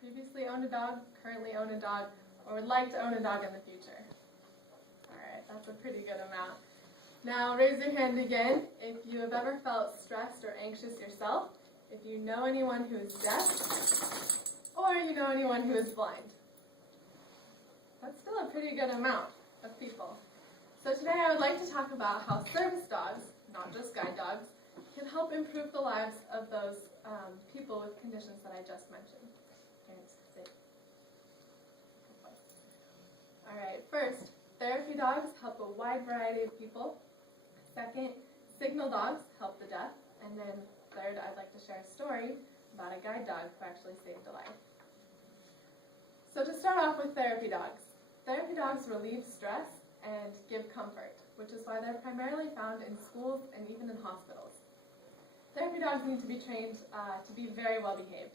previously owned a dog, currently own a dog, or would like to own a dog in the future? Alright, that's a pretty good amount. Now raise your hand again if you have ever felt stressed or anxious yourself, if you know anyone who is deaf, or you know anyone who is blind. That's still a pretty good amount of people. So today I would like to talk about how service dogs, not just guide dogs, can help improve the lives of those people with conditions that I just mentioned. Alright, first, therapy dogs help a wide variety of people. Second, signal dogs help the deaf. And then third, I'd like to share a story about a guide dog who actually saved a life. So to start off with therapy dogs relieve stress and give comfort, which is why they're primarily found in schools and even in hospitals. Therapy dogs need to be trained to be very well behaved.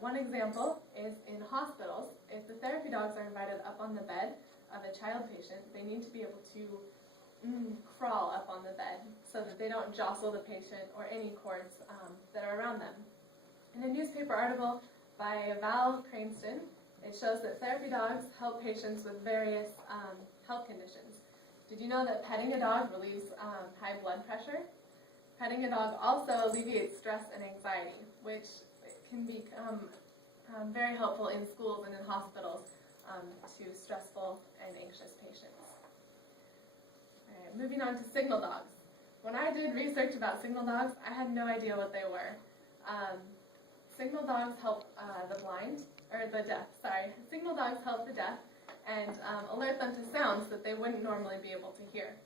One example is in hospitals, if the therapy dogs are invited up on the bed of a child patient, they need to be able to crawl up on the bed so that they don't jostle the patient or any cords that are around them. In a newspaper article by Val Cranston, it shows that therapy dogs help patients with various health conditions. Did you know that petting a dog relieves high blood pressure? Petting a dog also alleviates stress and anxiety, which can become very helpful in schools and in hospitals to stressful and anxious patients. All right, moving on to signal dogs. When I did research about signal dogs, I had no idea what they were. Signal dogs help the deaf. Signal dogs help the deaf and alert them to sounds that they wouldn't normally be able to hear.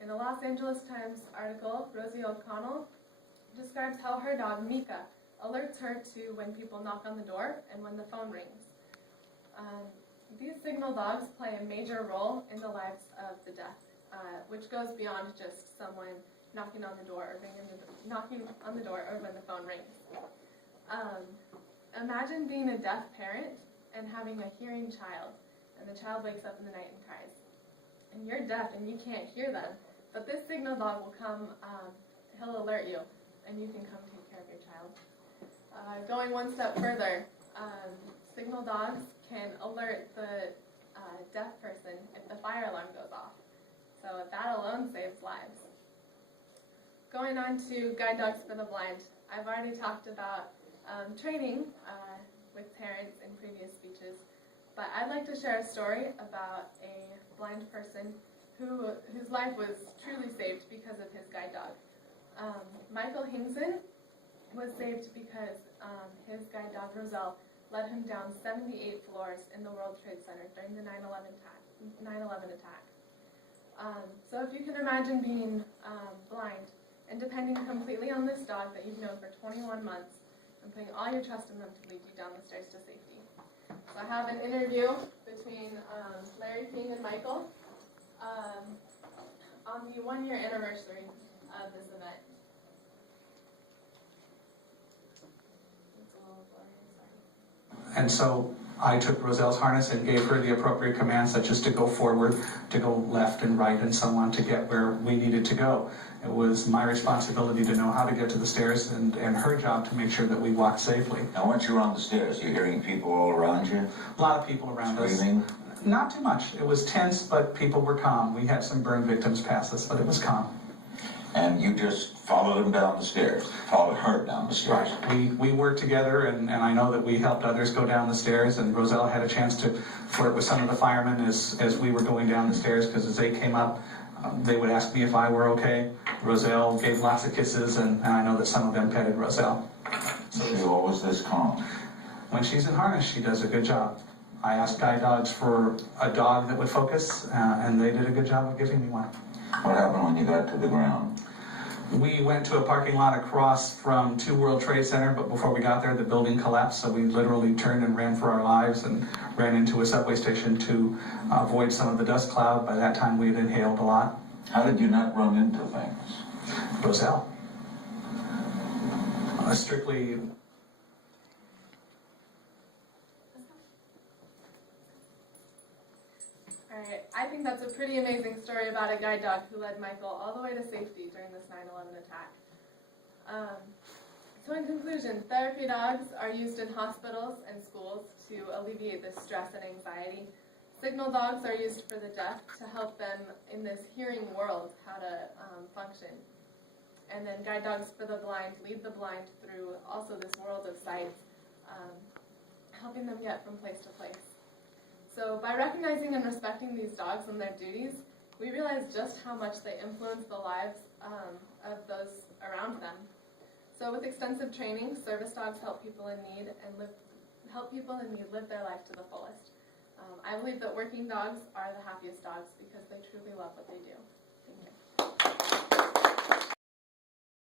In the Los Angeles Times article, Rosie O'Connell describes how her dog, Mika, alerts her to when people knock on the door and when the phone rings. These signal dogs play a major role in the lives of the deaf, which goes beyond just someone knocking on the door or when the phone rings. Imagine being a deaf parent and having a hearing child, and the child wakes up in the night and cries. And you're deaf and you can't hear them, but this signal dog will come, he'll alert you, and you can come take care of your child. Going one step further, signal dogs can alert the deaf person if the fire alarm goes off. So that alone saves lives. Going on to guide dogs for the blind. I've already talked about training with parents in previous speeches, but I'd like to share a story about a blind person whose life was truly saved because of his guide dog. Michael Hingson was saved because his guide dog, Roselle, led him down 78 floors in the World Trade Center during the 9/11 attack. So if you can imagine being blind and depending completely on this dog that you've known for 21 months and putting all your trust in them to lead you down the stairs to safety. So I have an interview between Larry King and Michael on the 1-year anniversary of this event. And so I took Roselle's harness and gave her the appropriate commands, such as to go forward, to go left and right, and so on, to get where we needed to go. It was my responsibility to know how to get to the stairs, and her job to make sure that we walked safely. Now, once you're on the stairs, you're hearing people all around you? A lot of people around Screaming? us. Not too much. It was tense, but people were calm. We had some burn victims pass us, but it was calm. And you just followed them down the stairs, followed her down the stairs. Right. We worked together, and I know that we helped others go down the stairs, and Roselle had a chance to flirt with some of the firemen as we were going down the stairs, because as they came up, they would ask me if I were okay. Roselle gave lots of kisses, and I know that some of them petted Roselle. So she's always this calm. When she's in harness, she does a good job. I asked guide dogs for a dog that would focus, and they did a good job of giving me one. What happened when you got to the ground? We went to a parking lot across from 2 World Trade Center, but before we got there, the building collapsed, so we literally turned and ran for our lives and ran into a subway station to avoid some of the dust cloud. By that time, we had inhaled a lot. How did you not run into things? Roselle. Strictly... Alright, I think that's a pretty amazing story about a guide dog who led Michael all the way to safety during this 9/11 attack. So in conclusion, therapy dogs are used in hospitals and schools to alleviate the stress and anxiety. Signal dogs are used for the deaf to help them in this hearing world how to function. And then guide dogs for the blind lead the blind through also this world of sight, helping them get from place to place. So by recognizing and respecting these dogs and their duties, we realize just how much they influence the lives of those around them. So with extensive training, service dogs help people in need live their life to the fullest. I believe that working dogs are the happiest dogs because they truly love what they do. Thank you.